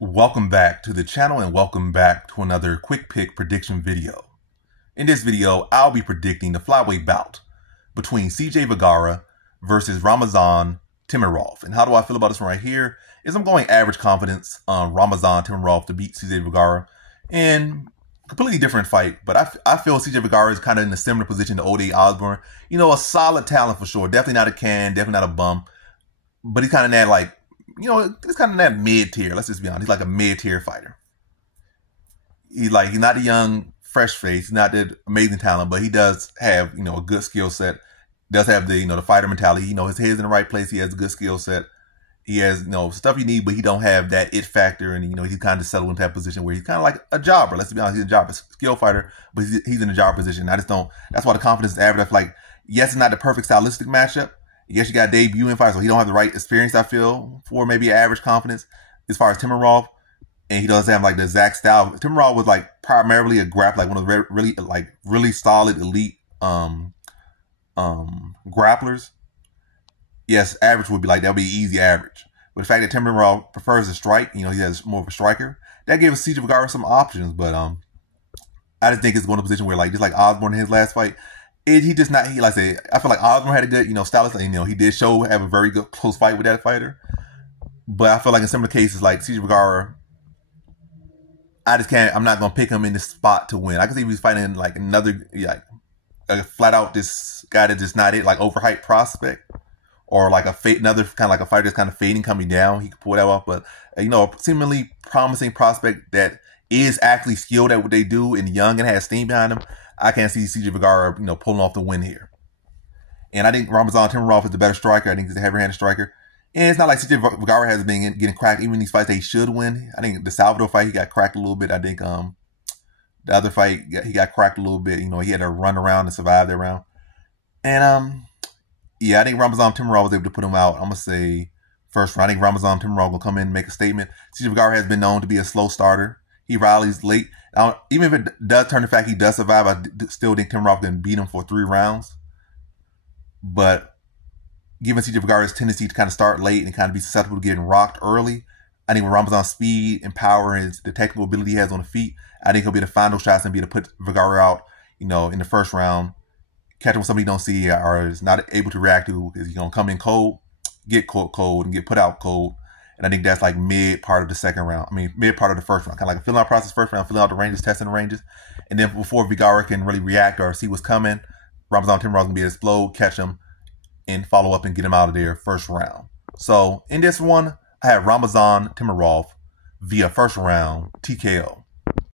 Welcome back to the channel and welcome back to another quick pick prediction video. In this video, I'll be predicting the flyweight bout between CJ Vegara versus Ramazan Temirov. And how do I feel about this one right here? Is I'm going average confidence on Ramazan Temirov to beat CJ Vegara in a completely different fight. But I feel CJ Vegara is kind of in a similar position to Ode Osborne. You know, a solid talent for sure. Definitely not a can, definitely not a bum. But he's kind of that like, it's kind of that mid-tier. Let's just be honest. He's like a mid-tier fighter. He's not a young, fresh face. He's not that amazing talent, but he does have, a good skill set. Does have the, the fighter mentality. His head's in the right place. He has a good skill set. He has, stuff you need, but he don't have that it factor. And, he's kind of settled into that position where he's kind of like a jobber. Let's be honest. He's a jobber, skill fighter, but he's in a jobber position. I just don't, that's why the confidence is average. I feel like, yes, it's not the perfect stylistic matchup. Yes, you got debuting fighter, so he don't have the right experience, I feel, for maybe average confidence as far as Temirov. And he doesn't have like the exact style. Temirov was like primarily a grappler, like one of the really solid elite grapplers. Yes, average would be like, that would be easy average. But the fact that Temirov prefers to strike, he has more of a striker, that gave CJ Vegara some options. But I just think it's going to a position where just like Osborne in his last fight, he just not, I feel like Osborne had a good, stylist, he did have a very good close fight with that fighter. But I feel like in some of the cases, like CJ Vegara, I'm not going to pick him in this spot to win. I can see if he's fighting like another, a flat out this guy that's just not it, like overhyped prospect. Or like another kind of like a fighter that's kind of fading, coming down. He could pull that off. But, a seemingly promising prospect that is actually skilled at what they do and young and has steam behind him, I can't see CJ Vegara, pulling off the win here. And I think Ramazan Temirov is the better striker. I think he's a heavier-handed striker. And it's not like CJ Vegara has been getting cracked. Even in these fights that he should win. I think the Salvador fight, he got cracked a little bit. I think the other fight, he got cracked a little bit. He had to run around and survive that round. And, yeah, I think Ramazan Temirov was able to put him out. I'm going to say first round. I think Ramazan Temirov will come in and make a statement. CJ Vegara has been known to be a slow starter. He rallies late. Even if it does turn the fact he does survive, I still think Temirov can beat him for 3 rounds. But given CJ Vegara's tendency to kind of start late and kind of be susceptible to getting rocked early, I think with Ramazan's speed and power and the technical ability he has on the feet, I think he'll be the final shots and be able to put Vegara out, in the first round, catch him with something you don't see or is not able to react to because he's going to come in cold, get cold, and get put out cold. And I think that's like mid part of the second round. Mid part of the first round. Kind of like a filling out process first round, filling out the ranges, testing the ranges. And then before Vegara can really react or see what's coming, Ramazan Temirov going to be able to explode, catch him, and follow up and get him out of there first round. So in this one, I have Ramazan Temirov via first round TKO.